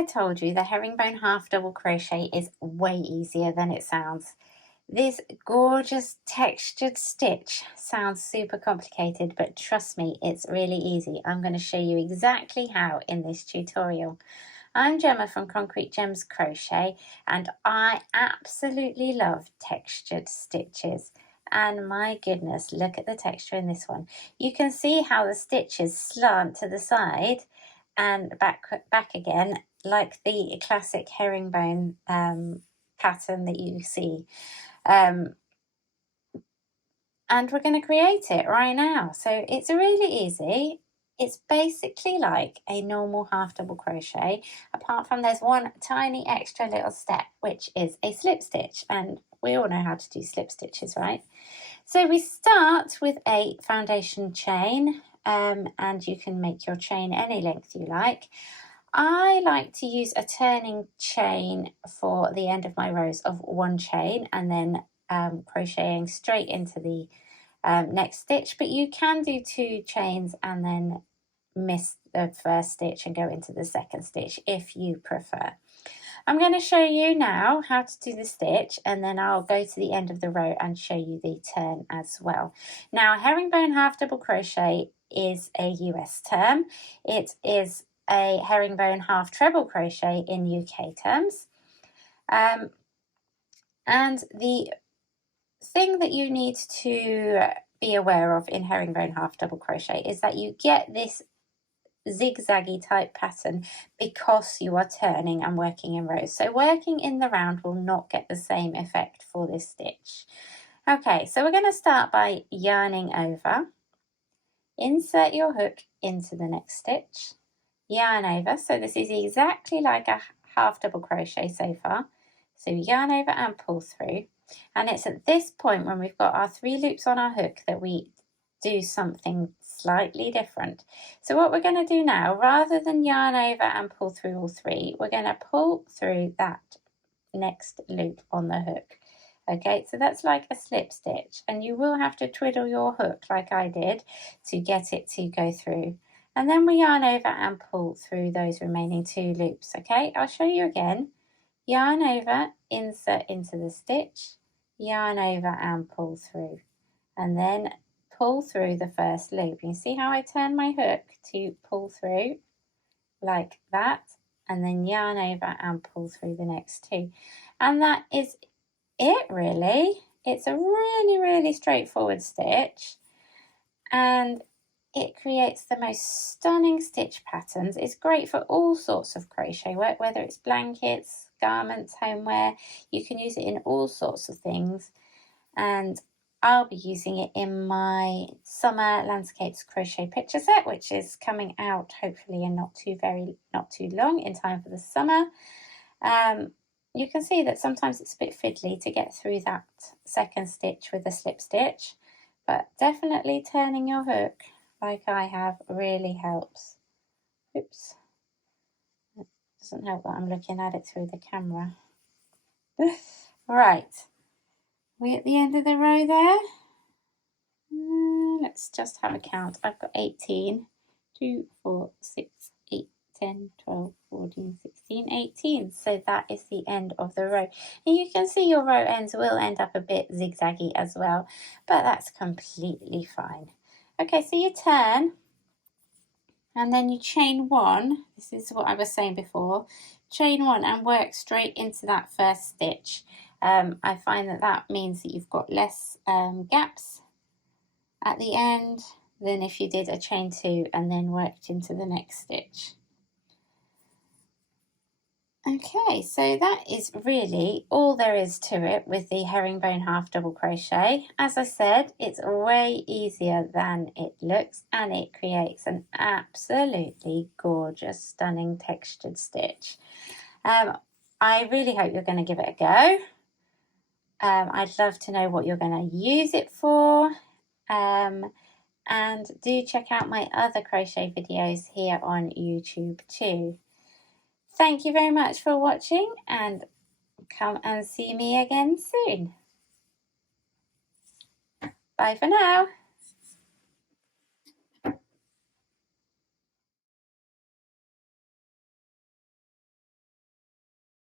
I told you, the herringbone half double crochet is way easier than it sounds. This gorgeous textured stitch sounds super complicated, but trust me, it's really easy. I'm going to show you exactly how in this tutorial. I'm Gemma from Concrete Gems Crochet, and I absolutely love textured stitches. And my goodness, look at the texture in this one. You can see how the stitches slant to the side and back again, like the classic herringbone pattern that you see. And we're going to create it right now. So it's really easy. It's basically like a normal half double crochet, apart from there's one tiny extra little step, which is a slip stitch, and we all know how to do slip stitches, right? So we start with a foundation chain, and you can make your chain any length you like. I like to use a turning chain for the end of my rows of one chain, and then crocheting straight into the next stitch, but you can do two chains and then miss the first stitch and go into the second stitch if you prefer. I'm going to show you now how to do the stitch, and then I'll go to the end of the row and show you the turn as well. Now, herringbone half double crochet is a US term. It is a herringbone half treble crochet in UK terms. And the thing that you need to be aware of in herringbone half double crochet is that you get this zigzaggy type pattern because you are turning and working in rows. So working in the round will not get the same effect for this stitch. Okay, so we're going to start by yarning over. Insert your hook into the next stitch. Yarn over. So this is exactly like a half double crochet so far. So yarn over and pull through. And it's at this point when we've got our 3 loops on our hook that we do something slightly different. So what we're going to do now, rather than yarn over and pull through all 3, we're going to pull through that next loop on the hook. Okay, so that's like a slip stitch, and you will have to twiddle your hook like I did to get it to go through. And then we yarn over and pull through those remaining 2 loops. Okay, I'll show you again. Yarn over, insert into the stitch, yarn over and pull through, and then pull through the first loop. You see how I turn my hook to pull through like that, and then yarn over and pull through the next 2. And that is it really. It's a really straightforward stitch, and it creates the most stunning stitch patterns. It's great for all sorts of crochet work, whether it's blankets, garments, homeware. You can use it in all sorts of things, and I'll be using it in my summer landscapes crochet picture set, which is coming out hopefully in not too long, in time for the summer. You can see that sometimes it's a bit fiddly to get through that second stitch with a slip stitch, but definitely turning your hook like I have really helps. Oops, it doesn't help that I'm looking at it through the camera. Right, we're at the end of the row there. Let's just have a count. I've got 18, 2, 4, 6, 8, 10, 12, 14, 16, 18. So that is the end of the row. And you can see your row ends will end up a bit zigzaggy as well, but that's completely fine. Okay, so you turn and then you chain 1. This is what I was saying before. Chain 1 and work straight into that first stitch. I find that means that you've got less gaps at the end than if you did a chain 2 and then worked into the next stitch. Okay, so that is really all there is to it with the herringbone half double crochet. As I said, it's way easier than it looks, and it creates an absolutely gorgeous, stunning textured stitch. I really hope you're going to give it a go. I'd love to know what you're going to use it for. And do check out my other crochet videos here on YouTube too. Thank you very much for watching, and come and see me again soon. Bye for now.